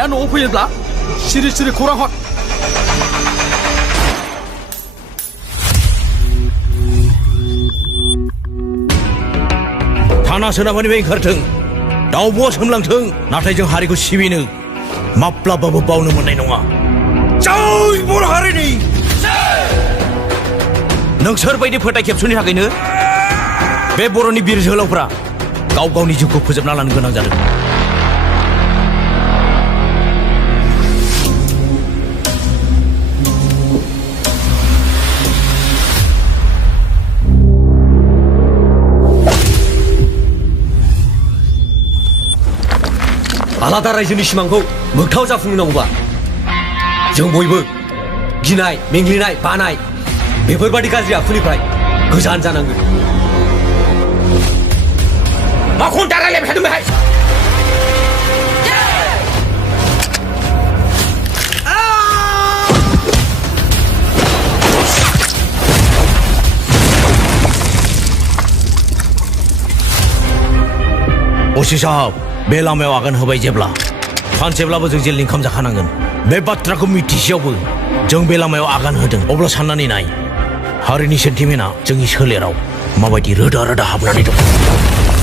बिमाया न'आव फैयोब्ला सिरि सिरि खौरां हर थाना सोनाबनिफ्राय ओंखारथों दाउब'आ सोमलांथों नाथाय जों हारिखौ सिबिनो माब्लाबाबो बावनो मोननाय नङा जय बर' हारिनि नोंसोरबायदि फोथाय खेबस'नि थाखायनो बे बर'नि बिर जोहोलावफ्रा गाव गावनि जिउखौ फोजोबना लानो गोनां जादों आलादा रायजोनि सिमांखौ मोगथाङाव जाफुंनांगौबा जों बयबो गिनाय मेंग्लिनाय बानाय बेफोरबादि गाज्रि आखुनिफ्राय गोजान जानांगोन माखौ दारायलायबाय थादों बेहाय असी साहब बे लामायाव आगान होबाय जेब्ला सानसेब्लाबो जों जेलनि ओंखाम जाखानांगोन बे बाथ्राखौ मिथिसेयावबो जों बे लामायाव आगान होदों अब्ला साननानै नाय हारिनि सेन्टिमेन्टआ जोंनि सोलेराव माबायदि रोदा रोदा हाबनानै दं